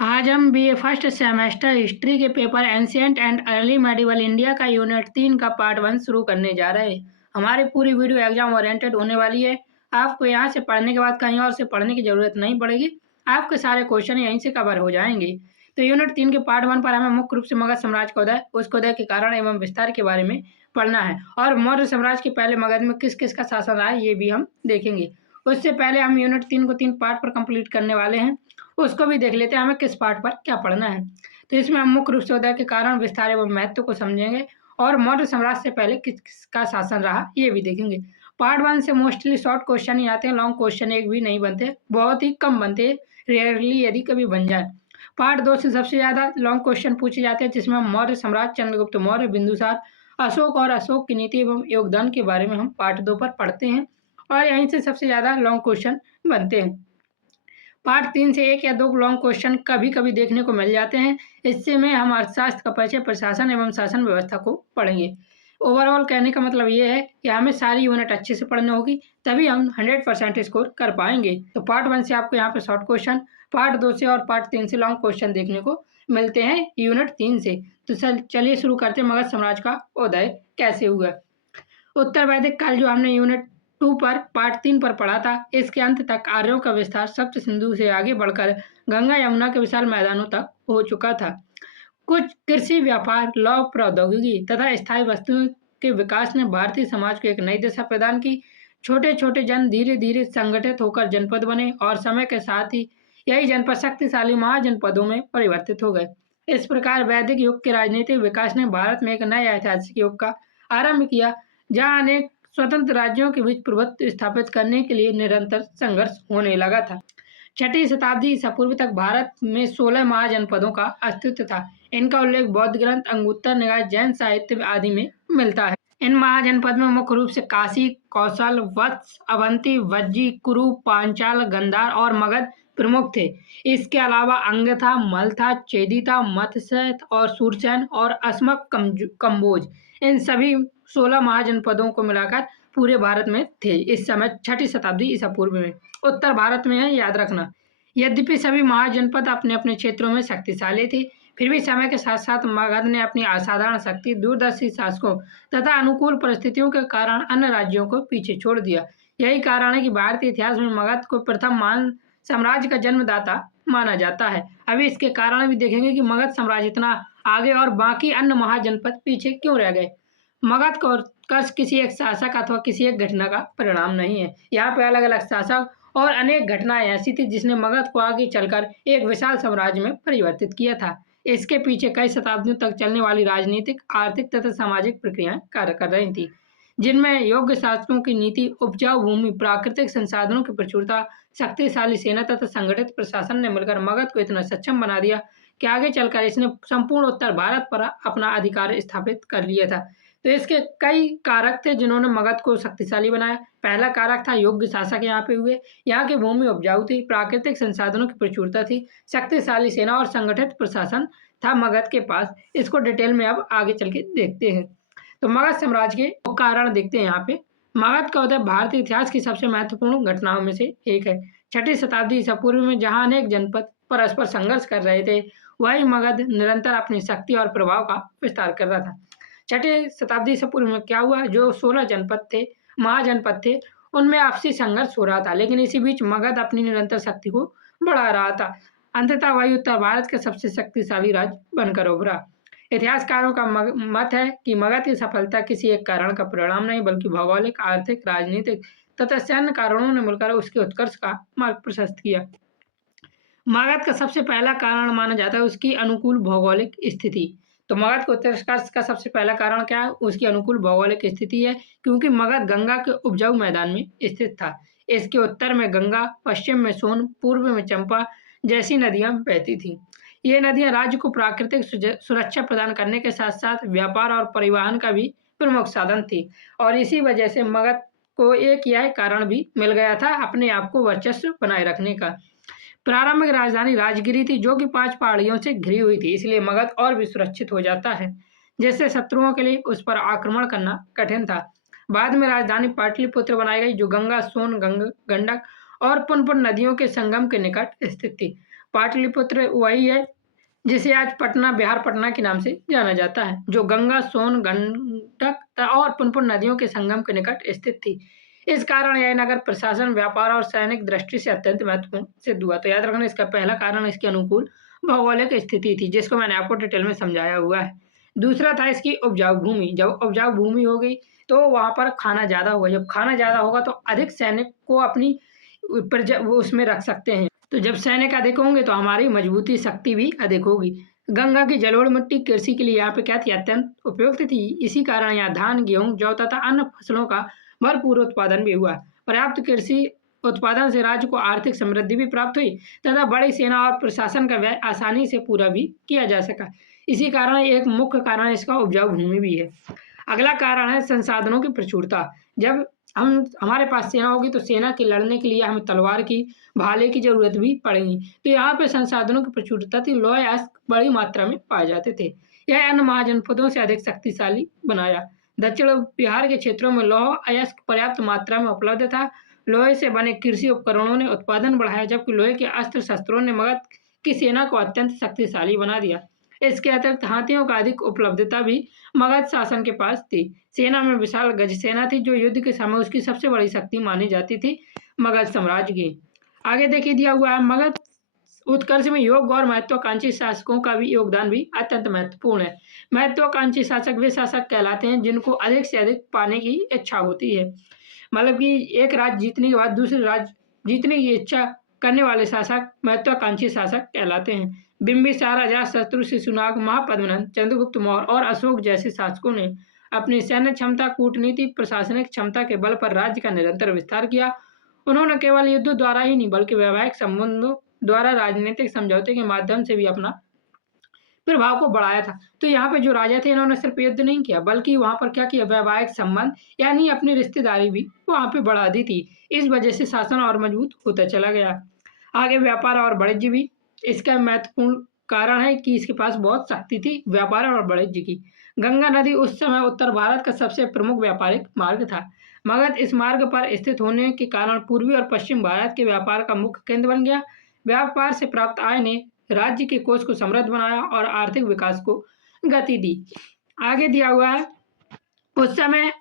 आज हम BA first semester history के paper ancient and early medieval India का यूनिट 3 का पार्ट 1 शुरू करने जा रहे हैं। हमारी पूरी वीडियो एग्जाम ओरिएंटेड होने वाली है। आपको यहाँ से पढ़ने के बाद कहीं और से पढ़ने की ज़रूरत नहीं पड़ेगी। आपके सारे क्वेश्चन यहीं से कवर हो जाएंगे। तो यूनिट 3 के पार्ट 1 पर हमें मुख्य रूप से मगध साम्राज्य का उदय, उसके उदय के कारण एवं विस्तार के बारे में पढ़ना है और मौर्य साम्राज्य के पहले मगध में किस किस का शासन रहा है ये भी हम देखेंगे। उससे पहले हम यूनिट 3 को 3 पार्ट पर कंप्लीट करने वाले हैं, उसको भी देख लेते हैं हमें किस पार्ट पर क्या पढ़ना है। तो इसमें हम मुख्य रूप से उदय के कारण, विस्तार एवं महत्व को समझेंगे और मौर्य साम्राज्य से पहले किसका शासन रहा ये भी देखेंगे। पार्ट 1 से मोस्टली शॉर्ट क्वेश्चन ही आते हैं, लॉन्ग क्वेश्चन एक भी नहीं बनते, बहुत ही कम बनते हैं, रेयरली यदि कभी बन जाए। पार्ट 2 से सबसे ज्यादा लॉन्ग क्वेश्चन पूछे जाते हैं, जिसमें हम मौर्य साम्राज्य, चंद्रगुप्त मौर्य, बिंदुसार, अशोक और अशोक की नीति एवं योगदान के बारे में हम पार्ट 2 पर पढ़ते हैं और यहीं से सबसे ज्यादा लॉन्ग क्वेश्चन बनते हैं। पार्ट 3 से 1 या 2 लॉन्ग क्वेश्चन कभी कभी देखने को मिल जाते हैं। इससे में हम अर्थशास्त्र का परिचय, प्रशासन एवं शासन व्यवस्था को पढ़ेंगे। ओवरऑल कहने का मतलब ये है कि हमें सारी यूनिट अच्छे से पढ़नी होगी, तभी हम 100% स्कोर कर पाएंगे। तो पार्ट 1 से आपको यहाँ पे शॉर्ट क्वेश्चन, पार्ट 2 से और पार्ट 3 से लॉन्ग क्वेश्चन देखने को मिलते हैं यूनिट 3 से। तो चलिए शुरू करते हैं, मगध साम्राज्य का उदय कैसे हुआ। उत्तर वैदिक काल जो हमने यूनिट 2 पर पार्ट 3 पर पढ़ा था, इसके अंत तक आर्यों का विस्तार सप्त सिंधु से आगे बढ़कर गंगा यमुना के विशाल मैदानों तक हो चुका था। कुछ कृषि, व्यापार, लौह प्रौद्योगिकी तथा स्थायी वस्तुओं के विकास ने भारतीय समाज को एक नई दिशा प्रदान की। छोटे छोटे जन धीरे धीरे संगठित होकर जनपद बने और समय के साथ ही यही जनपद शक्तिशाली महाजनपदों में परिवर्तित हो गए। इस प्रकार वैदिक युग के राजनीतिक विकास ने भारत में एक नए ऐतिहासिक युग का आरंभ किया, जहां अनेक स्वतंत्र राज्यों के बीच प्रभुत्व स्थापित करने के लिए निरंतर संघर्ष होने लगा था। छठी शताब्दी ईसा पूर्व तक भारत में 16 महाजनपदों का अस्तित्व था। इनका उल्लेख बौद्ध ग्रंथ, अंगुत्तर निकाय, जैन साहित्य आदि में मिलता है। इन महाजनपद में मुख्य रूप से काशी, कौशल, वत्स, अवंती, वज्जी, कुरु, पांचाल, गंधार और मगध प्रमुख थे। इसके अलावा अंगथा, मलथा, चेदिता, मत्स्य और सूरसेन और अस्मक, कम्बोज, इन सभी 16 महाजनपदों को मिलाकर पूरे भारत में थे इस समय छठी शताब्दी ईसा पूर्व में। उत्तर भारत में है, याद रखना। यद्यपि सभी महाजनपद अपने अपने क्षेत्रों में शक्तिशाली थे, फिर भी समय के साथ साथ मगध ने अपनी असाधारण शक्ति, दूरदर्शी शासकों तथा अनुकूल परिस्थितियों के कारण अन्य राज्यों को पीछे छोड़ दिया। यही कारण है कि भारतीय इतिहास में मगध को प्रथम महान साम्राज्य का जन्मदाता माना जाता है। अभी इसके कारण भी देखेंगे कि मगध साम्राज्य इतना आगे और बाकी अन्य महाजनपद पीछे क्यों रह गए। मगध का उत्कर्ष किसी एक शासक अथवा किसी एक घटना का परिणाम नहीं है। यहाँ पे अलग अलग शासक और अनेक घटनाएं ऐसी थी जिसने मगध को आगे चलकर एक विशाल साम्राज्य में परिवर्तित किया था। इसके पीछे कई शताब्दियों तक चलने वाली राजनीतिक, आर्थिक तथा सामाजिक प्रक्रियाएं कार्य कर रही थी, जिनमें योग्य शासकों की नीति, उपजाऊ भूमि, प्राकृतिक संसाधनों की प्रचुरता, शक्तिशाली सेना तथा संगठित प्रशासन ने मिलकर मगध को इतना सक्षम बना दिया कि आगे चलकर इसने संपूर्ण उत्तर भारत पर अपना अधिकार स्थापित कर लिया था। तो इसके कई कारक थे जिन्होंने मगध को शक्तिशाली बनाया। पहला कारक था योग्य शासक यहाँ पे हुए। यहाँ की भूमि उपजाऊ थी, प्राकृतिक संसाधनों की प्रचुरता थी, शक्तिशाली सेना और संगठित प्रशासन था मगध के पास। इसको डिटेल में अब आगे चल के देखते हैं। तो मगध साम्राज्य के कारण देखते हैं यहाँ पे। मगध का उदय भारतीय इतिहास की सबसे महत्वपूर्ण घटनाओं में से एक है। छठी शताब्दी ईसा पूर्व में जहाँ अनेक जनपद परस्पर संघर्ष कर रहे थे, वही मगध निरंतर अपनी शक्ति और प्रभाव का विस्तार कर रहा था। छठी शताब्दी ईसा पूर्व में क्या हुआ, जो 16 जनपद थे, महाजनपद थे, उनमें आपसी संघर्ष हो रहा था, लेकिन इसी बीच मगध अपनी निरंतर शक्ति को बढ़ा रहा था। अंततः वही उत्तर भारत का सबसे शक्तिशाली राज्य बनकर उभरा। इतिहासकारों का मत है कि मगध की सफलता किसी एक कारण का परिणाम नहीं, बल्कि भौगोलिक, आर्थिक, राजनीतिक तथा सैन्य कारणों ने मिलकर उसके उत्कर्ष का मार्ग प्रशस्त किया। मगध का सबसे पहला कारण माना जाता है उसकी अनुकूल भौगोलिक स्थिति। तो मगध के उत्कर्ष का सबसे पहला कारण क्या है, उसकी अनुकूल भौगोलिक स्थिति है, क्योंकि मगध गंगा के उपजाऊ मैदान में स्थित था। इसके उत्तर में गंगा, पश्चिम में सोन, पूर्व में चंपा जैसी नदियां बहती थी। ये नदियां राज्य को प्राकृतिक सुरक्षा प्रदान करने के साथ साथ व्यापार और परिवहन का भी प्रमुख साधन थी, और इसी वजह से मगध को एक यह कारण भी मिल गया था अपने आप को वर्चस्व बनाए रखने का। प्रारंभिक राजधानी राजगिरी थी, जो कि 5 पहाड़ियों से घिरी हुई थी, इसलिए मगध और भी सुरक्षित हो जाता है, जिससे शत्रुओं के लिए उस पर आक्रमण करना कठिन था। बाद में राजधानी पाटलिपुत्र बनाई गई, जो गंगा, सोन, गंडक और पुनपुन नदियों के संगम के निकट स्थित थी। पाटलिपुत्र वही है जिसे आज पटना, बिहार पटना के नाम से जाना जाता है, जो गंगा, सोन, गंडक और पुनपुन नदियों के संगम के निकट स्थित थी। इस कारण यह नगर प्रशासन, व्यापार और सैनिक दृष्टि से अत्यंत महत्वपूर्ण सिद्ध हुआ। तो याद रखना, इसका पहला कारण इसके अनुकूल भौगोलिक स्थिति थी, जिसको मैंने आपको डिटेल में समझाया हुआ है। दूसरा था इसकी उपजाऊ भूमि। जब उपजाऊ भूमि हो गई तो वहाँ पर खाना ज़्यादा होगा। जब खाना ज़्यादा होगा तो अधिक सैनिक को अपनी उसमें रख सकते हैं। तो जब सैनिक अधिक होंगे तो हमारी मजबूती शक्ति भी अधिक होगी। गंगा की जलोढ़ मिट्टी कृषि के लिए यहाँ पे क्या थी, अत्यंत उपयुक्त थी। इसी कारण यहाँ धान, गेहूं, जौ तथा अन्य फसलों का भरपूर उत्पादन भी हुआ। पर्याप्त कृषि उत्पादन से राज्य को आर्थिक समृद्धि भी प्राप्त हुई तथा बड़ी सेना और प्रशासन का व्यय आसानी से पूरा भी किया जा सका। इसी कारण एक मुख्य कारण इसका उपजाऊ भूमि भी है। अगला कारण है संसाधनों की प्रचुरता। जब हमारे पास सेना होगी तो सेना के लड़ने के लिए हमें तलवार की, भाले की जरूरत भी पड़ेगी। तो यहाँ पे संसाधनों की प्रचुरता थी। लौह अयस्क बड़ी मात्रा में पाए जाते थे। यह अन्य महाजनपदों से अधिक शक्तिशाली बनाया। दक्षिण बिहार के क्षेत्रों में लौह अयस्क पर्याप्त मात्रा में उपलब्ध था। लोहे से बने कृषि उपकरणों ने उत्पादन बढ़ाया, जबकि लोहे के अस्त्र शस्त्रों ने मगध की सेना को अत्यंत शक्तिशाली बना दिया। इसके अतिरिक्त हाथियों का अधिक उपलब्धता भी मगध शासन के पास थी। सेना में विशाल गज सेना थी, जो युद्ध के समय उसकी सबसे बड़ी शक्ति मानी जाती थी मगध साम्राज्य की। आगे देखिए दिया हुआ है, मगध उत्कर्ष में योग्य और महत्वाकांक्षी शासकों का भी योगदान भी अत्यंत महत्वपूर्ण है। महत्वाकांक्षी शासक वे शासक कहलाते हैं जिनको अधिक से अधिक पाने की इच्छा होती है। मतलब कि एक राज्य जीतने के बाद दूसरे राज्य जीतने की इच्छा करने वाले शासक महत्वाकांक्षी शासक कहलाते हैं। बिंबिसार, अजातशत्रु, शिशुनाग, महापद्मनंद, चंद्रगुप्त मौर्य और अशोक जैसे शासकों ने अपनी सैन्य क्षमता, कूटनीति, प्रशासनिक क्षमता के बल पर राज्य का निरंतर विस्तार किया। उन्होंने केवल युद्ध द्वारा ही नहीं बल्कि वैवाहिक संबंधों द्वारा, राजनीतिक समझौते के माध्यम से भी अपना प्रभाव को बढ़ाया था। तो यहाँ पे जो राजा थे इन्होंने सिर्फ युद्ध नहीं किया बल्कि वहाँ पर क्या किया, वैवाहिक संबंध यानी अपनी रिश्तेदारी भी वहाँ पे बढ़ा दी थी। इस वजह से शासन और मजबूत होता चला गया। आगे व्यापार और वाणिज्य भी इसका महत्वपूर्ण कारण है कि इसके पास बहुत शक्ति थी व्यापार और वाणिज्य की। गंगा नदी उस समय उत्तर भारत का सबसे प्रमुख व्यापारिक मार्ग था। मगध इस मार्ग पर स्थित होने के कारण पूर्वी और पश्चिम भारत के व्यापार का मुख्य केंद्र बन गया। व्यापार से प्राप्त आय ने राज्य के कोष को समृद्ध बनाया और आर्थिक विकास को गति दी। आगे दिया हुआ है, उस समय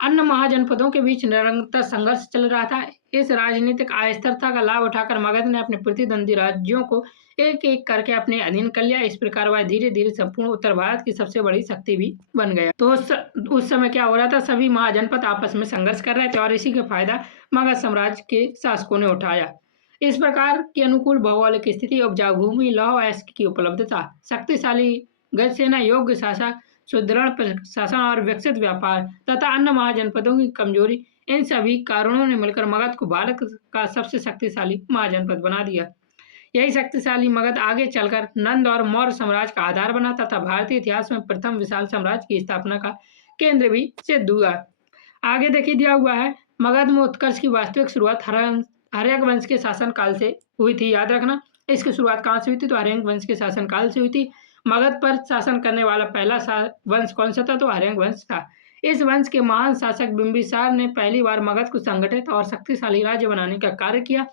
अन्य महाजनपदों के बीच निरंतर संघर्ष चल रहा था। इस राजनीतिक अस्थिरता का लाभ उठाकर मगध ने अपने प्रतिद्वंदी राज्यों को एक एक करके अपने अधीन कर लिया। इस प्रकार वह धीरे धीरे संपूर्ण उत्तर भारत की सबसे बड़ी शक्ति भी बन गया। तो उस समय क्या हो रहा था, सभी महाजनपद आपस में संघर्ष कर रहे थे और इसी का फायदा मगध साम्राज्य के शासकों ने उठाया। इस प्रकार की अनुकूल भौगोलिक स्थिति, उपजाऊ भूमि, लौह अयस्क की उपलब्धता, शक्तिशाली गज सेना, योग्य शासक, सुदृढ़ प्रशासन और विकसित व्यापार तथा अन्य महाजनपदों की कमजोरी, इन सभी कारणों ने मिलकर मगध को भारत का सबसे शक्तिशाली महाजनपद बना दिया। यही शक्तिशाली मगध आगे चलकर नंद और मौर्य साम्राज्य का आधार बना तथा भारतीय इतिहास में प्रथम विशाल साम्राज्य की स्थापना का केंद्र भी सिद्ध हुआ। आगे देखिए दिया हुआ है, मगध में उत्कर्ष की वास्तविक शुरुआत हर्यक वंश के शासन काल से हुई थी। याद रखना, इसकी शुरुआत कहाँ से हुई थी, तो हर्यक वंश के शासन काल से हुई थी। मगध पर शासन करने वाला पहला वंश कौन सा था, तो हर्यक वंश था। इस वंश के महान शासक बिंबिसार ने पहली बार मगध को संगठित और शक्तिशाली राज्य बनाने का कार्य किया।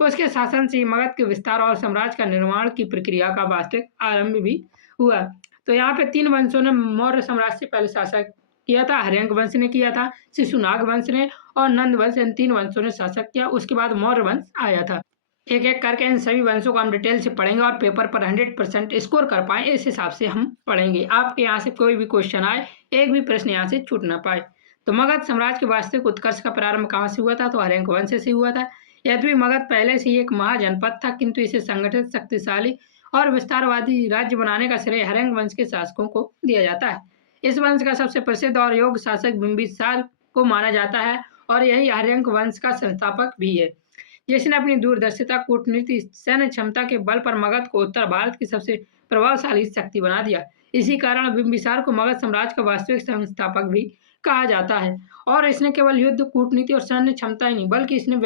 उसके शासन से मगध के विस्तार और साम्राज्य का निर्माण की प्रक्रिया का वास्तविक आरंभ भी हुआ। तो यहाँ पे 3 वंशों ने मौर्य साम्राज्य से पहले शासक किया था। हर्यक वंश ने किया था, शिशुनाग वंश ने और नंद वंश, इन 3 वंशों ने शासक किया। उसके बाद मौर्य वंश आया था। एक एक करके इन सभी वंशों को हम डिटेल से पढ़ेंगे और पेपर पर 100% स्कोर कर पाए इस हिसाब से हम पढ़ेंगे। आपके यहाँ से कोई भी क्वेश्चन आए, एक भी प्रश्न यहाँ से छूट ना पाए। तो मगध साम्राज्य के वास्तविक उत्कर्ष का प्रारंभ कहाँ से हुआ था, तो हर्यक वंश से हुआ था। यद्यपि मगध पहले से ही एक महाजनपद था, किंतु इसे संगठित, शक्तिशाली और विस्तारवादी राज्य बनाने का श्रेय हर्यक वंश के शासकों को दिया जाता है। इस वंश का सबसे प्रसिद्ध और योग्य शासक बिंबिसार को माना जाता है और यही हर्यक वंश का संस्थापक भी है, जिसने अपनी दूरदर्शिता, कूटनीति, सैन्य क्षमता के बल पर मगध को उत्तर भारत की सबसे प्रभावशाली शक्ति बना दिया। इसी कारण बिंबिसार को मगध साम्राज्य का वास्तविक संस्थापक भी कहा जाता है। और इसने केवल युद्ध, कूटनीति और सैन्य क्षमता ही नहीं बल्कि इसने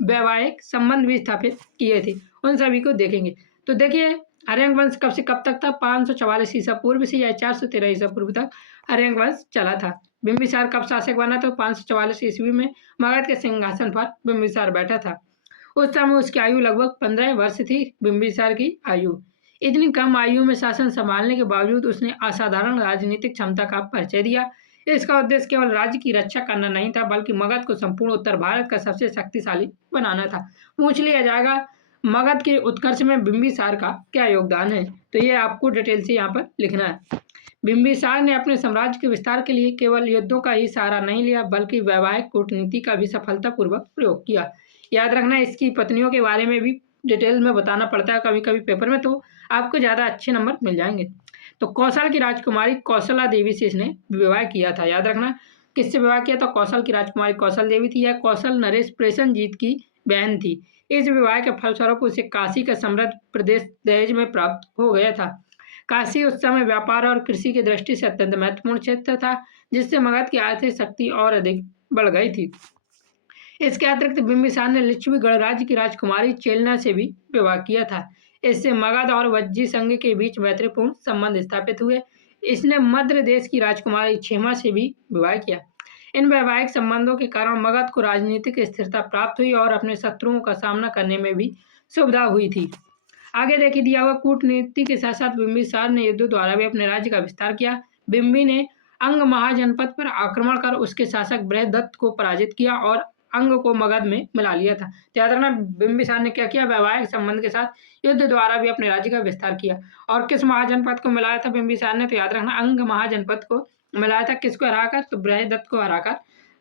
वैवाहिक संबंध भी स्थापित किए थे। उन सभी को देखेंगे। तो देखिए, हर्यक वंश कब से कब तक था, 544 ईसा पूर्व से या 413 ईसा पूर्व तक हर्यक वंश चला था। बिंबिसार कब शासक बना, तो 544 ईस्वी में मगध के सिंहासन पर बिंबिसार बैठा था। उस समय उसकी आयु लगभग 15 वर्ष थी। बिंबिसार की आयु, इतनी कम आयु में शासन संभालने के बावजूद उसने असाधारण राजनीतिक क्षमता का परिचय दिया। इसका उद्देश्य केवल राज्य की रक्षा करना नहीं था, बल्कि मगध को संपूर्ण उत्तर भारत का सबसे शक्तिशाली बनाना था। पूछ लिया जाएगा मगध के उत्कर्ष में बिंबिसार का क्या योगदान है, तो ये आपको डिटेल से यहाँ पर लिखना है। बिंबिसार ने अपने साम्राज्य के विस्तार के लिए केवल युद्धों का ही सहारा नहीं लिया, बल्कि वैवाहिक कूटनीति का भी सफलतापूर्वक प्रयोग किया। याद रखना, इसकी पत्नियों के बारे में भी डिटेल में बताना पड़ता है कभी कभी पेपर में, तो आपको ज़्यादा अच्छे नंबर मिल जाएंगे। तो कौशल की राजकुमारी कौशला देवी से इसने विवाह किया था। याद रखना, किससे विवाह किया? तो कौशल की राजकुमारी कौशल देवी थी। यह कौशल नरेश प्रेषणजीत की बहन थी। इस विवाह के फलस्वरूप उसे काशी का समृद्ध प्रदेश दहेज में प्राप्त हो गया था। काशी उस समय व्यापार और कृषि की दृष्टि से अत्यंत महत्वपूर्ण क्षेत्र था, जिससे मगध की आर्थिक शक्ति और अधिक बढ़ गई थी। इसके अतिरिक्त बिंबिसार ने लिच्छवी गणराज्य की राजकुमारी चेलना से भी विवाह किया था। इससे मगध और वज्जी संघ के बीच मैत्रीपूर्ण संबंध स्थापित हुए। इसने मध्य देश की राजकुमारी क्षेमा से भी विवाह किया। इन वैवाहिक संबंधों के कारण मगध को राजनीतिक स्थिरता प्राप्त हुई और अपने शत्रुओं का सामना करने में भी सुविधा हुई थी। आगे देखिए दिया हुआ, कूटनीति के साथ साथ बिंबिसार ने युद्ध द्वारा भी अपने राज्य का विस्तार किया। बिंबी ने अंग महाजनपद पर आक्रमण कर उसके शासक बृहदत्त को पराजित किया और अंग को मगध में मिला लिया था। याद रखना, बिंबिसार ने क्या किया? वैवाहिक संबंध के साथ युद्ध द्वारा भी अपने राज्य का विस्तार किया। और किस महाजनपद को मिलाया था बिंबिसार ने? तो याद रखना, अंग महाजनपद को मिलाया था। किसको हराकर? तो बृहदत्त को हराकर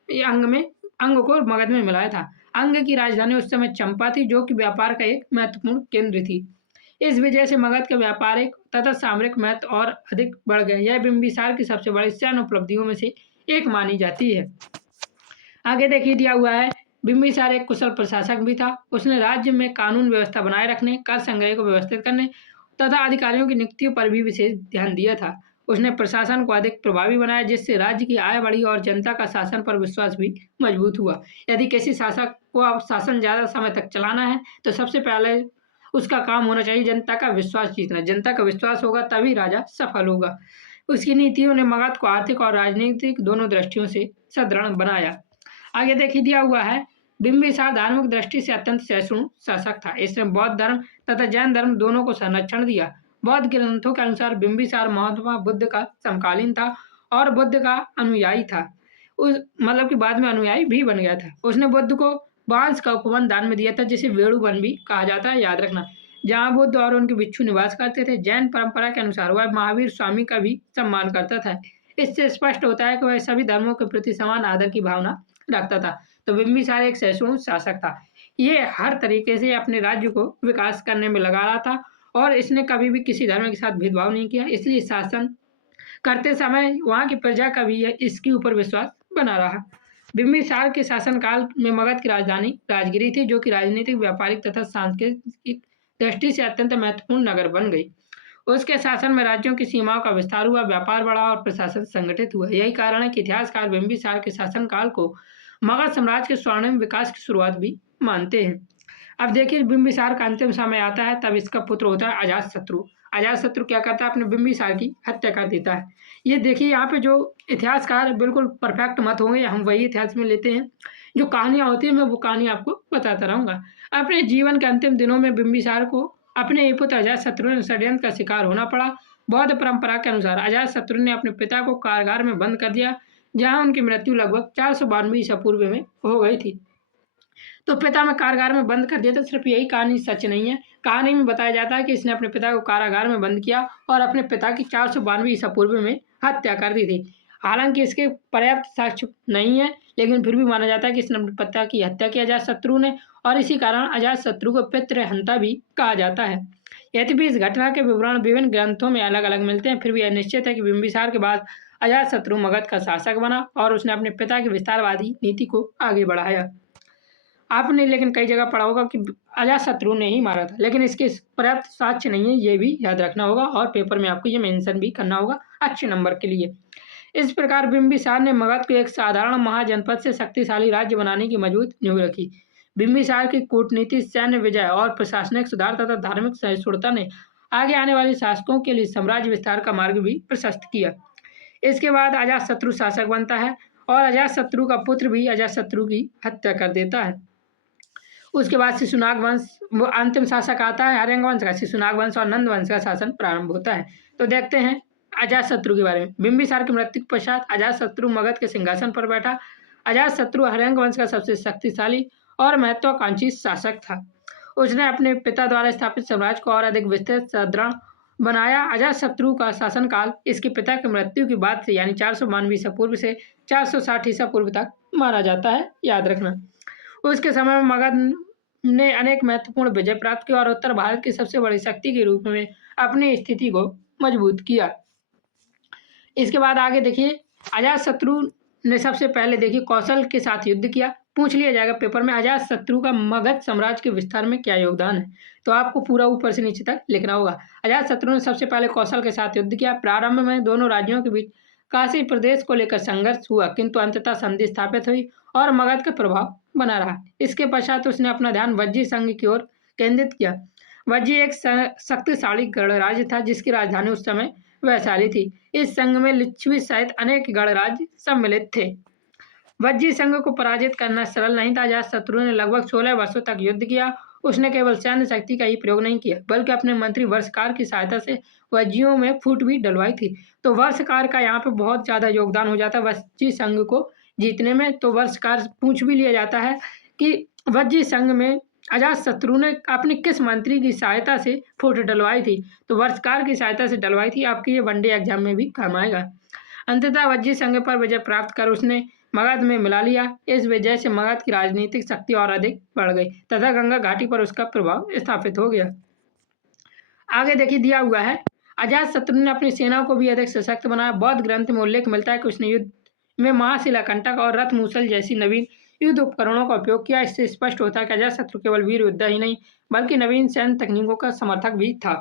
ये अंग को मगध में मिलाया था। अंग की राजधानी उस समय चंपा थी, जो कि व्यापार का एक महत्वपूर्ण केंद्र थी। इस वजह से मगध का व्यापारिक तथा सामरिक महत्व और अधिक बढ़ गया। यह बिंबिसार की सबसे बड़ी सैन्य उपलब्धियों में से एक मानी जाती है। आगे देखिए दिया हुआ है, बिंबिसार एक कुशल प्रशासक भी था। उसने राज्य में कानून व्यवस्था बनाए रखने, कर संग्रह को व्यवस्थित करने तथा अधिकारियों की नियुक्तियों पर भी विशेष ध्यान दिया था। उसने प्रशासन को अधिक प्रभावी बनाया, जिससे राज्य की आय बढ़ी और जनता का शासन पर विश्वास भी मजबूत हुआ। यदि किसी शासक को अब शासन ज़्यादा समय तक चलाना है, तो सबसे पहले उसका काम होना चाहिए जनता का विश्वास जीतना। जनता का विश्वास होगा तभी राजा सफल होगा। उसकी नीतियों ने मगध को आर्थिक और राजनीतिक दोनों दृष्टियों से सुदृढ़ बनाया। आगे देखिए दिया हुआ है, बिंबिसार धार्मिक दृष्टि से अत्यंत सहिष्णु शासक था। इसने बौद्ध धर्म तथा जैन धर्म दोनों को संरक्षण दिया। बौद्ध ग्रंथों के अनुसार बिंबिसार महात्मा बुद्ध का समकालीन था और बुद्ध का अनुयायी था। मतलब कि बाद में अनुयायी भी बन गया था। उसने बुद्ध को बांस का उपवन दान में दिया था, जिसे वेणु वन भी कहा जाता है। याद रखना, जहाँ बुद्ध और उनके भिक्षु निवास करते थे। जैन परंपरा के अनुसार वह महावीर स्वामी का भी सम्मान करता था। इससे स्पष्ट होता है कि वह सभी धर्मों के प्रति समान आदर की भावना रखता था। तो बिंबिसार एक सहिष्णु शासक था। ये हर तरीके से अपने राज्य को विकास करने में लगा रहा था और इसने कभी भी किसी धर्म के साथ भेदभाव नहीं किया। इसलिए शासन करते समय वहाँ की प्रजा का भी इसके ऊपर विश्वास बना रहा। बिंबिसार के शासनकाल में मगध की राजधानी राजगिरी थी, जो कि राजनीतिक, व्यापारिक तथा सांस्कृतिक दृष्टि से अत्यंत महत्वपूर्ण नगर बन गई। उसके शासन में राज्यों की सीमाओं का विस्तार हुआ, व्यापार बढ़ा और प्रशासन संगठित हुआ। यही कारण है कि इतिहासकार बिंबिसार के शासनकाल को मगध साम्राज्य के स्वर्णिम विकास की शुरुआत भी मानते हैं। अब देखिए, बिंबिसार का अंतिम समय आता है, तब इसका पुत्र होता है अजातशत्रु। अजातशत्रु क्या करता है? अपने बिंबिसार की हत्या कर देता है। ये देखिए, यहाँ पे जो इतिहासकार बिल्कुल परफेक्ट मत होंगे, हम वही इतिहास में लेते हैं। जो कहानियाँ होती है मैं वो कहानी आपको बताता रहूँगा। अपने जीवन के अंतिम दिनों में बिंबिसार को अपने ही पुत्र अजातशत्रु ने षड्यंत्र का शिकार होना पड़ा। बौद्ध परंपरा के अनुसार अजातशत्रु ने अपने पिता को कारागार में बंद कर दिया, जहाँ उनकी मृत्यु लगभग 492 ईसा पूर्व में हो गई थी। तो पिता में कारागार में बंद कर दिया। तो सिर्फ यही कहानी सच नहीं है। कहानी में बताया जाता है कि इसने अपने पिता को कारागार में बंद किया और अपने पिता की 492 ईसा पूर्व में हत्या कर दी थी। हालांकि इसके पर्याप्त साक्ष्य नहीं है, लेकिन फिर भी माना जाता है कि इसने अपने पिता की हत्या की अजातशत्रु ने, और इसी कारण अजातशत्रु को पितृहंता भी कहा जाता है। यद्यपि इस घटना के विवरण विभिन्न ग्रंथों में अलग अलग मिलते हैं, फिर भी यह निश्चित है कि बिंबिसार के बाद अजातशत्रु मगध का शासक बना और उसने अपने पिता की विस्तारवादी नीति को आगे बढ़ाया। आपने लेकिन कई जगह पढ़ा होगा कि अजातशत्रु ने ही मारा था, लेकिन इसके पर्याप्त साक्ष्य नहीं है, ये भी याद रखना होगा और पेपर में आपको ये मेंशन भी करना होगा अच्छे नंबर के लिए। इस प्रकार बिंबिसार ने मगध को एक साधारण महाजनपद से शक्तिशाली राज्य बनाने की मजबूत नींव रखी। बिंबिसार की कूटनीति, सैन्य विजय और प्रशासनिक सुधार तथा धार्मिक सहिष्णुता ने आगे आने वाले शासकों के लिए साम्राज्य विस्तार का मार्ग भी प्रशस्त किया। इसके बाद अजातशत्रु शासक बनता है और अजातशत्रु का पुत्र भी अजातशत्रु की हत्या कर देता है। उसके बाद शिशुनाग वंश वो अंतिम शासक आता है हर्यंग वंश का, शिशुनाग वंश और नंद वंश का शासन प्रारंभ होता है। तो देखते हैं अजातशत्रु के बारे में। बिंबिसार की मृत्यु के पश्चात अजातशत्रु मगध के सिंहासन पर बैठा। अजातशत्रु हर्यंग वंश का सबसे शक्तिशाली और महत्वाकांक्षी शासक था। उसने अपने पिता द्वारा स्थापित साम्राज्य को और अधिक विस्तृत सुदृढ़ बनाया। अजातशत्रु का शासनकाल इसके पिता की मृत्यु के बाद से यानी 492 ईसा पूर्व से 460 ईसा पूर्व तक माना जाता है, याद रखना। उसके समय में मगध ने अनेक महत्वपूर्ण विजय प्राप्त की और उत्तर भारत की सबसे बड़ी शक्ति के रूप में अपनी स्थिति को मजबूत किया। इसके बाद आगे देखिए, अजातशत्रु ने सबसे पहले देखिए कौशल के साथ युद्ध किया। पूछ लिया जाएगा पेपर में अजातशत्रु का मगध साम्राज्य के विस्तार में क्या योगदान है, तो आपको पूरा ऊपर से नीचे तक लिखना होगा। अजातशत्रु ने सबसे पहले कौशल के साथ युद्ध किया। प्रारंभ में दोनों राज्यों के बीच काशी प्रदेश को लेकर संघर्ष हुआ, किंतु अंततः संधि स्थापित हुई और मगध का प्रभाव बना रहा। इसके पश्चात उसने अपना ध्यान वज्जी संघ की ओर केंद्रित किया। वज्जी एक शक्तिशाली गणराज्य था जिसकी राजधानी उस समय वैशाली थी। इस संघ में लिच्छवी सहित अनेक गणराज्य सम्मिलित थे। वज्जी संघ को पराजित करना सरल नहीं था। अजातशत्रु ने लगभग 16 वर्षों तक युद्ध किया। उसने केवल सैन्य शक्ति का ही प्रयोग नहीं किया, बल्कि अपने मंत्री वर्षकार की सहायता से वज्जियों में फूट भी डलवाई थी। तो वर्षकार का यहाँ पे बहुत ज्यादा योगदान हो जाता है वज्जी संघ को जीतने में। तो वर्षकार पूछ भी लिया जाता है कि वज्जी संघ में अजातशत्रु ने अपने किस मंत्री की सहायता से फूट डलवाई थी, तो वर्षकार की सहायता से डलवाई थी। आपके ये वनडे एग्जाम में भी काम आएगा। अंततः वज्जी संघ पर विजय प्राप्त कर उसने मगध में मिला लिया। इस विजय से मगध की राजनीतिक शक्ति और अधिक बढ़ गई तथा गंगा घाटी पर उसका प्रभाव स्थापित हो गया। आगे देखिए दिया हुआ है, अजातशत्रु ने अपनी सेनाओं को भी अधिक सशक्त बनाया। बौद्ध ग्रंथ में उल्लेख मिलता है कि उसने युद्ध में महाशिला कंटक और रथ मूसल जैसी नवीन युद्ध उपकरणों का उपयोग किया। इससे स्पष्ट होता है कि अजातशत्रु केवल वीर योद्धा ही नहीं बल्कि नवीन सैन्य तकनीकों का समर्थक भी था।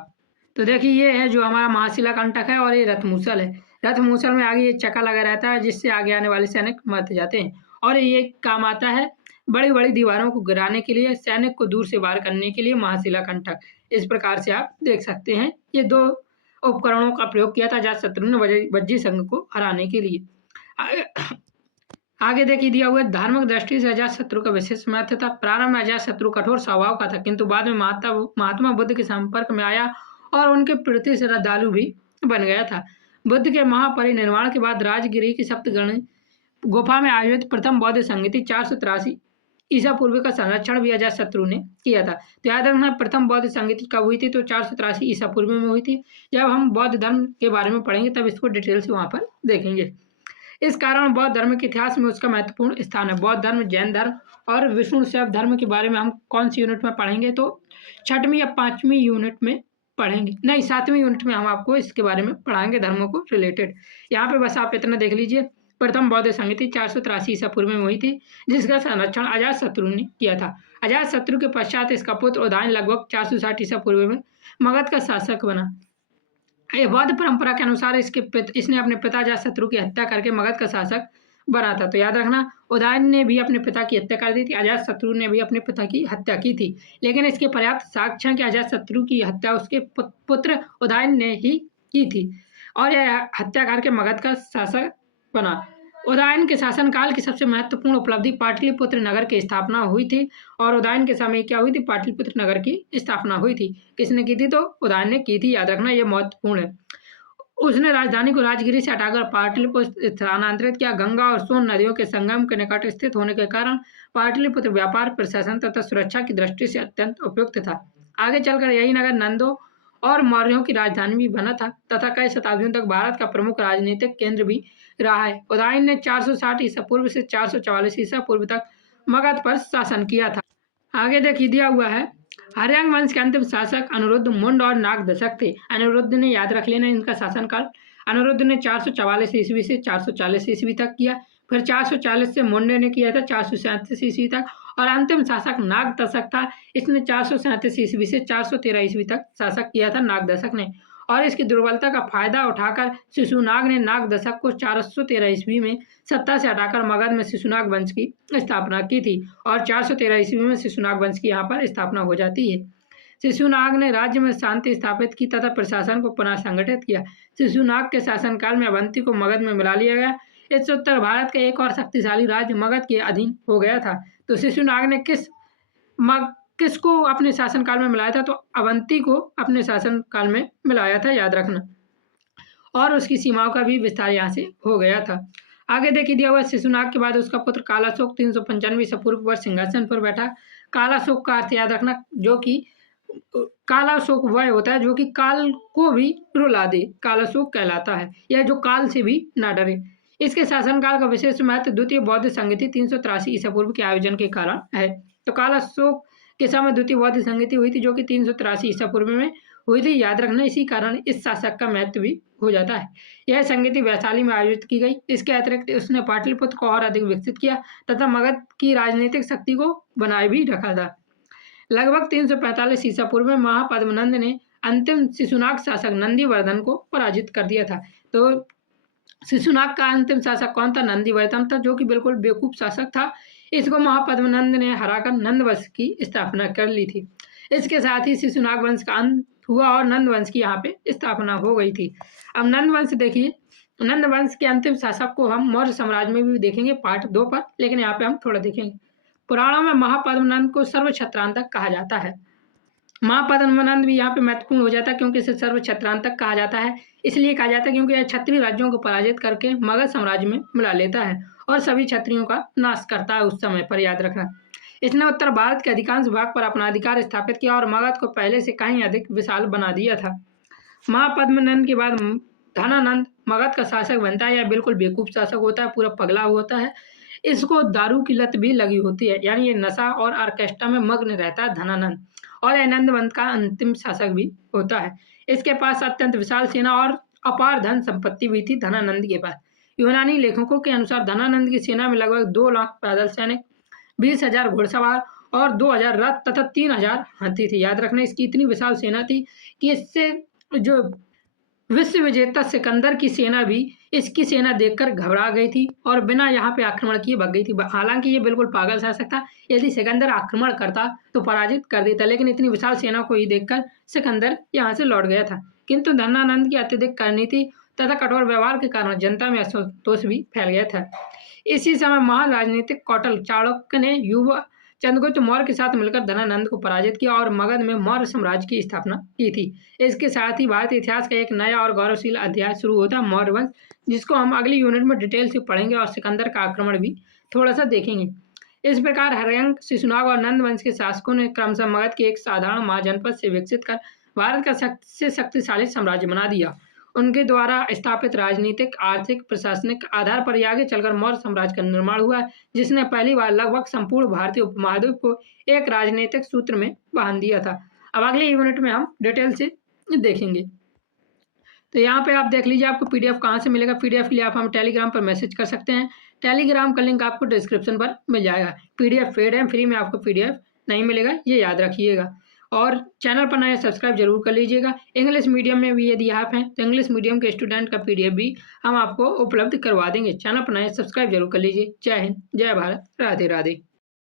तो देखिए ये है जो हमारा महाशिला कंटक है और ये रथ मूसल है। रथ मूसल में आगे ये चक्का लगा रहता है जिससे आगे आने वाले सैनिक मर जाते हैं और ये काम आता है बड़ी बड़ी दीवारों को गिराने के लिए, सैनिक को दूर से वार करने के लिए महाशिला कंटक। इस प्रकार से आप देख सकते हैं ये दो उपकरणों का प्रयोग किया था अजातशत्रु ने वज्जी संघ को हराने के लिए। आगे देखिए दिया हुआ धार्मिक दृष्टि से अजातशत्रु का विशेष महत्व था। प्रारंभ में अजातशत्रु कठोर स्वभाव का था, किंतु बाद में महात्मा बुद्ध के संपर्क में आया और उनके प्रति श्रद्धालु भी बन गया था। बुद्ध के महापरिनिर्वाण के बाद राजगिरी की सप्तगण गुफा में आयोजित प्रथम बौद्ध संगीति 483 ईसा पूर्व का संरक्षण भी अजातशत्रु ने किया था। तो याद रखना प्रथम बौद्ध संगीति कब हुई थी, तो 483 ईसा पूर्व में हुई थी। जब हम बौद्ध धर्म के बारे में पढ़ेंगे तब इसको डिटेल से वहाँ पर देखेंगे। इस कारण बौद्ध धर्म के इतिहास में उसका महत्वपूर्ण स्थान है। बौद्ध धर्म, जैन धर्म और विष्णु शैव धर्म के बारे में हम कौन सी यूनिट में पढ़ेंगे, तो 6वीं या 5वीं यूनिट में पढ़ेंगे, नहीं 7वीं यूनिट में हम आपको इसके बारे में पढ़ाएंगे धर्मों को रिलेटेड। यहाँ पे बस आप इतना देख लीजिए, प्रथम बौद्ध संगीति 483 ईसा पूर्व में हुई थी जिसका संरक्षण अजातशत्रु ने किया था। अजातशत्रु के पश्चात इसका पुत्र उदयन लगभग 460 ईसा पूर्व में मगध का शासक बना। बौद्ध परंपरा के अनुसार इसने अपने पिता अजातशत्रु की हत्या करके मगध का शासक बना था। तो याद रखना उदयन ने भी अपने पिता की हत्या कर दी थी, अजातशत्रु ने भी अपने पिता की हत्या की थी, लेकिन इसके पर्याप्त साक्ष्य हैं कि अजातशत्रु की हत्या उसके पुत्र उदयन ने ही की थी और यह हत्या करके मगध का शासक बना। उदयन के शासनकाल की सबसे महत्वपूर्ण उपलब्धि पाटलिपुत्र नगर की स्थापना हुई थी और उदयन के समय क्या हुई थी, पाटलिपुत्र नगर की स्थापना हुई थी। किसने की थी, तो उदयन ने की थी, याद रखना ये महत्वपूर्ण है। उसने राजधानी को राजगिरी से हटाकर पाटलिपुत्र स्थानांतरित किया। गंगा और सोन नदियों के संगम के निकट स्थित होने के कारण पाटलिपुत्र व्यापार, प्रशासन तथा सुरक्षा की दृष्टि से अत्यंत उपयुक्त था। आगे चलकर यही नगर नंदों और मौर्यों की राजधानी भी बना था तथा कई शताब्दियों तक भारत का प्रमुख राजनीतिक केंद्र भी रहा है। उदयन ने 460 ईसा पूर्व से 444 ईसा पूर्व तक मगध पर शासन किया था। आगे देखिए दिया हुआ है, हर्यंग वंश के अंतिम शासक अनिरुद्ध, मुंड और नाग दशक थे। अनिरुद्ध ने, याद रख लेना इनका शासनकाल, अनिरुद्ध ने 444 ईस्वी से 440 ईस्वी तक किया। फिर 440 से मुंड ने किया था 437 ईस्वी तक और अंतिम शासक नाग दशक था। इसने 437 ईस्वी से 413 ईस्वी तक शासक किया था नाग दशक ने, और इसकी दुर्बलता का फायदा उठाकर शिशुनाग ने नाग दशक को 413 ईस्वी में सत्ता से हटाकर मगध में शिशुनाग वंश की स्थापना की थी और 413 ईस्वी में शिशुनाग वंश की यहाँ पर स्थापना हो जाती है। शिशुनाग ने राज्य में शांति स्थापित की तथा प्रशासन को पुनः संगठित किया। शिशुनाग के शासनकाल में अवंती को मगध में मिला लिया गया। इससे उत्तर भारत का एक और शक्तिशाली राज्य मगध के अधीन हो गया था। तो शिशुनाग ने किस किसको अपने शासनकाल में मिलाया था, तो अवंती को अपने शासनकाल में मिलाया था, याद रखना। और उसकी सीमाओं का भी विस्तार यहाँ से हो गया था। आगे देखिए दिया हुआ, शिशुनाग के बाद उसका पुत्र कालाशोक 395 ईसा पूर्व पर सिंहासन पर बैठा। कालाशोक का अर्थ याद रखना, जो कि कालाशोक वह होता है जो कि काल को भी रुला दे, कालाशोक कहलाता है, यह जो काल से भी ना डरे। इसके शासनकाल का विशेष महत्व द्वितीय बौद्ध संगति 383 ईसा पूर्व के आयोजन के कारण है। तो कालाशोक के समय द्वितीय बौद्ध संगति हुई थी, जो कि 383 ईसा पूर्व में हुई थी, याद रखना। इसी कारण इस शासक का महत्व भी हो जाता है। यह संगति वैशाली में आयोजित की गई। इसके अतिरिक्त उसने पाटलिपुत्र को और अधिक विकसित किया तथा मगध की राजनीतिक शक्ति को बनाए भी रखा था। लगभग 345 ईसा पूर्व में महापद्मनंद ने अंतिम शिशुनाग शासक नंदीवर्धन को पराजित कर दिया था। तो शिशुनाग का अंतिम शासक कौन था? नंदीवर्धन था, जो कि बिल्कुल बेवकूफ शासक था। इसको महापद्मनंद ने हराकर नंद वंश की स्थापना कर ली थी। इसके साथ ही शिशुनाग वंश का अंत हुआ और नंद वंश की यहाँ पे स्थापना हो गई थी। अब नंद वंश देखिए, नंद वंश के अंतिम शासक को हम मौर्य साम्राज्य में भी देखेंगे पार्ट 2 पर, लेकिन यहाँ पे हम थोड़ा देखेंगे। पुराणों में महापद्मनंद को सर्वछत्रांतक कहा जाता है। महापद्मनंद भी यहाँ पे महत्वपूर्ण हो जाता है, क्योंकि इसे सर्वछत्रांतक कहा जाता है। इसलिए कहा जाता है क्योंकि यह क्षत्रिय राज्यों को पराजित करके मगध साम्राज्य में मिला लेता है और सभी क्षत्रियों का नाश करता है उस समय पर, याद रखना। इसने उत्तर भारत के अधिकांश भाग पर अपना अधिकार स्थापित किया और मगध को पहले से कहीं अधिक विशाल बना दिया था। महापद्मनंद के बाद धनानंद मगध का शासक बनता है। यह बिल्कुल बेवकूफ शासक होता है, पूरा पगला होता है। इसको दारू की लत भी लगी होती है, यानी ये नशा और ऑर्केस्ट्रा में मग्न रहता है धनानंद, और यह नंदवंश का अंतिम शासक भी होता है। इसके पास अत्यंत विशाल सेना और अपार धन संपत्ति भी थी धनानंद के पास। यूनानी लेखकों के अनुसार धनानंद की सेना में लगभग 2 लाख पैदल सैनिक, 20,000 घुड़सवार और 2,000 रथ तथा 3,000 हाथी थे। याद रखना, इसकी इतनी विशाल सेना थी कि इससे जो विश्व विजेता सिकंदर की सेना भी इसकी सेना देखकर घबरा गई थी और बिना यहाँ पे आक्रमण किए भाग गई थी। हालांकि ये बिल्कुल पागल शासक था, यदि सिकंदर आक्रमण करता तो पराजित कर देता, लेकिन इतनी विशाल सेना को ही देखकर सिकंदर यहाँ से लौट गया था। किंतु धनानंद की अत्यधिक करनीति तथा कठोर व्यवहार के कारण जनता में असंतोष भी फैल गया था। इसी समय महान राजनीतिक कौटल चाणक्य ने युवा चंद्रगुप्त मौर्य के साथ मिलकर धनानंद को पराजित किया और मगध में मौर्य साम्राज्य की स्थापना की थी। इसके साथ ही भारतीय इतिहास का एक नया और गौरवशाली अध्याय शुरू होता है, मौर्य वंश, जिसको हम अगली यूनिट में डिटेल से पढ़ेंगे और सिकंदर का आक्रमण भी थोड़ा सा देखेंगे। इस प्रकार हर्यंक, शिशुनाग और नंद वंश के शासकों ने क्रमशः मगध के एक साधारण महाजनपद से विकसित कर भारत का सबसे शक्तिशाली साम्राज्य बना दिया। उनके द्वारा स्थापित राजनीतिक, आर्थिक, प्रशासनिक आधार पर ही आगे चलकर मौर्य साम्राज्य का निर्माण हुआ, जिसने पहली बार लगभग संपूर्ण भारतीय उपमहाद्वीप को एक राजनीतिक सूत्र में बांध दिया था। अब अगले यूनिट में हम डिटेल से देखेंगे। तो यहाँ पे आप देख लीजिए आपको पीडीएफ कहाँ से मिलेगा। पीडीएफ के लिए आप हम टेलीग्राम पर मैसेज कर सकते हैं। टेलीग्राम का लिंक आपको डिस्क्रिप्शन पर मिल जाएगा। पीडीएफ पेड है, फ्री में आपको पीडीएफ नहीं मिलेगा, ये याद रखिएगा। और चैनल पर नए सब्सक्राइब जरूर कर लीजिएगा। इंग्लिश मीडियम में भी यदि आप हैं तो इंग्लिश मीडियम के स्टूडेंट का पीडीएफ भी हम आपको उपलब्ध करवा देंगे। चैनल पर नए सब्सक्राइब जरूर कर लीजिए। जय हिंद, जय भारत, राधे राधे।